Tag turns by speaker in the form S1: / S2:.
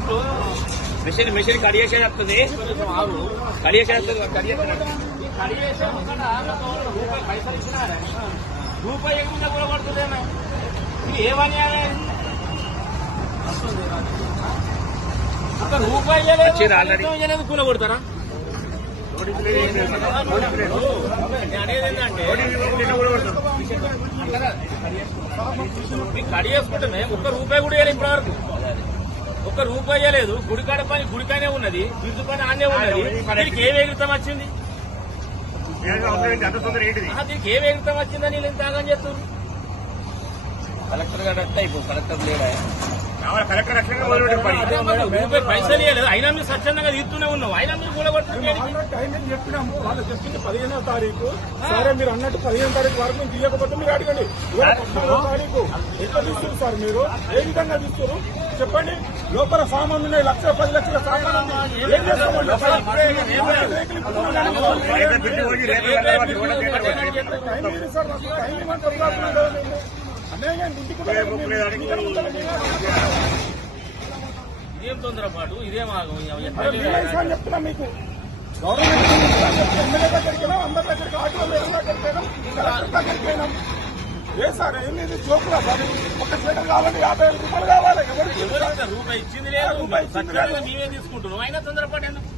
S1: Machine కడిగేసేది వస్తుంది, కడిగేసేది రూపాయి పైసలు ఇచ్చినారా? రూపాయి ఎగుండా కూడా పడుతుందేమో. ఇది ఏమని ఒక రూపాయి ఇవ్వలేదు కూల కొడతారా? అనేది ఏంటంటే కడిగేసుకుంటే ఒక్క రూపాయి కూడా ఇవ్వలేదు ఇప్పటివరకు. ఒక్క రూపాయి ఇవ్వలేదు. గుడికాడ పని గుడికానే ఉన్నది, బిజు పని ఆనే ఉన్నది. దీనికి ఏ వేగితం వచ్చింది? దీనికి ఏ వేగితం వచ్చిందని వీళ్ళు ఇంత ఆగం చేస్తున్నారు. కలెక్టర్ గారు అంటే ఇప్పుడు కలెక్టర్ లేదా? రూపాయి పైసలు ఇవ్వలేదు, అయినా మీరు స్వచ్ఛందంగా తీస్తూనే ఉన్నావు. అయినా మీరు కూడా
S2: చెప్పినాము వాళ్ళు చెప్పింది 15వ తారీఖు. సరే మీరు అన్నట్టు 15వ తారీఖు వరకు మేము తీయకపోతే మీరు అడగండి. 14వ తారీఖు ఎట్లా తీస్తారు సార్? మీరు ఏ విధంగా తీస్తారు చెప్పండి. లోపల సామాన్లు ఉన్నాయి, 10 లక్షల సామాన్ ఏం చేస్తామండి?
S1: ఇదేం తొందరపాటు, ఇదేం
S2: చెప్తున్నా మీకు. గవర్నమెంట్ ఎమ్మెల్యే దగ్గరికి వెళ్ళాం, అందరి దగ్గరికి ఆటో దగ్గరికి వెళ్ళాం, దగ్గరికి వెళ్ళాం. ఏ సార్ ఏంది జోకులా సార్? ఒక స్వెటర్ కావాలి, 50,000 రూపాయలు కావాలి.
S1: ఎవరు రూపాయి ఇచ్చింది లేదు, మేమే తీసుకుంటున్నాం. అయినా తొందరపాటు ఎందుకు?